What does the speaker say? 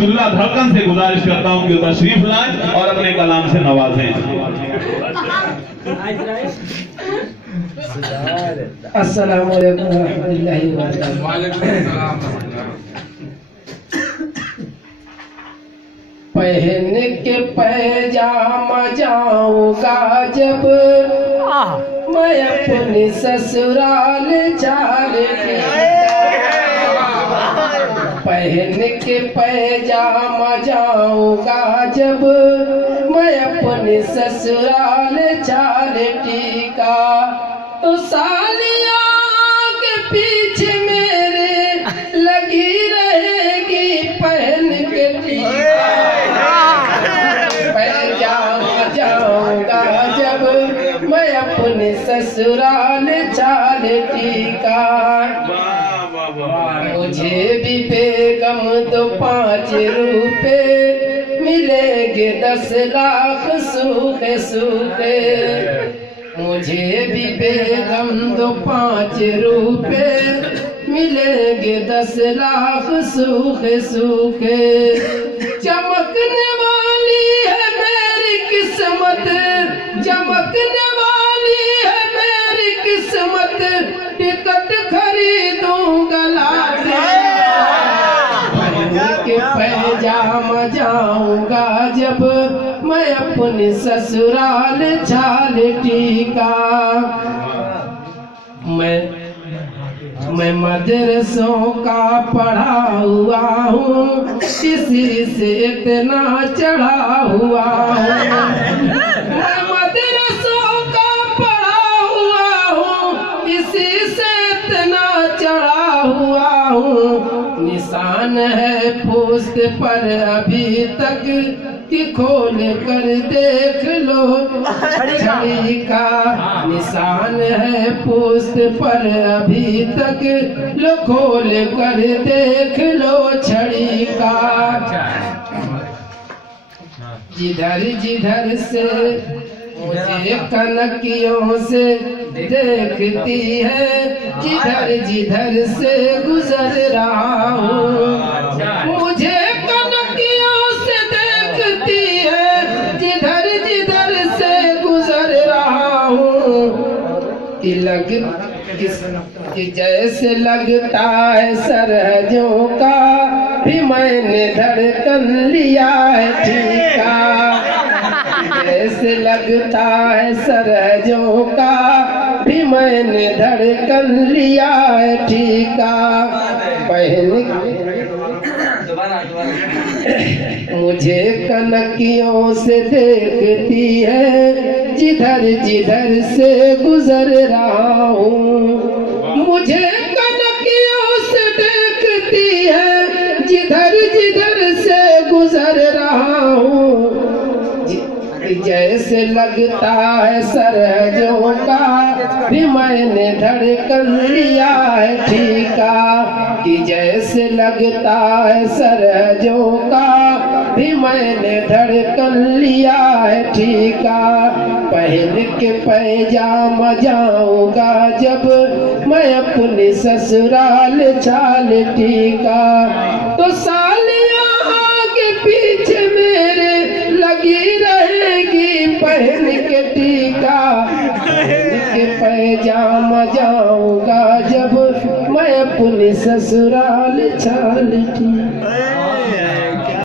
अब्दुल्ला धड़कन से गुजारिश करता हूं कि तशरीफ लाएं और अपने कलाम से नवाजें। अस्सलाम वालेकुम रहमतुल्लाहि व बरकातहू। पहन के पैजामा जाऊंगा जब मैं अपने ससुराल चाल के। पहन के पैजामा जाऊंगा जब मैं अपने ससुराल चाल टीका, तो सालिया के पीछे मेरे लगी रहेगी पहन के टीका। पैजामा जाऊंगा जब मैं अपने ससुराल चाल टीका। मुझे भी बेगम तो 5 रुपए मिलेंगे 10 लाख सूखे सूखे। मुझे भी बेगम तो 5 रुपए मिलेंगे 10 लाख सूखे सूखे। चमकने वाली है मेरी किस्मत, चमकने वाली है मेरी किस्मत, टिकट खरीदूंगा लाडली। के पैजामा जाऊंगा जब मैं अपने ससुराल चाल टीका। मैं मदरसों का पढ़ा हुआ हूँ, किसी से इतना चढ़ा हुआ हूँ। मैं मदरसों का पढ़ा हुआ हूँ, किसी से इतना चढ़ा हुआ हूँ। निशान है पोस्ट पर अभी तक कि खोल कर देख लो छड़ी का। निशान है पोस्ट पर अभी तक, लो खोल कर देख लो छड़ी का। जिधर जिधर से मुझे कनकियों से देखती है, जिधर जिधर से गुजर रहा हूँ। मुझे कनकियों से देखती है, जिधर जिधर से गुजर रहा हूँ। कि जैसे लगता है सरहजों का भी मैंने धड़कन लिया है ठीका। जैसे लगता है सरहजों का भी मैंने धड़कन लिया है ठीका। मुझे कनकियों से देखती है, जिधर जिधर से गुजर रहा हूँ। मुझे कनकियों से देखती है, जिधर जिधर से गुजर रहा हूँ। जैसे लगता है सरहजों का भी मैंने धड़कन लिया है ठीका। कि जैसे लगता है सरहजों का भी मैंने धड़कन लिया है ठीका। पहन के पैजामा जाऊंगा जब मैं अपने ससुराल चाल टीका, तो सालिया के पीछे मेरे लगी रहेगी पहन के टीका। के पैजामा जाऊंगा जब मैं अपने ससुराल चाल टीका।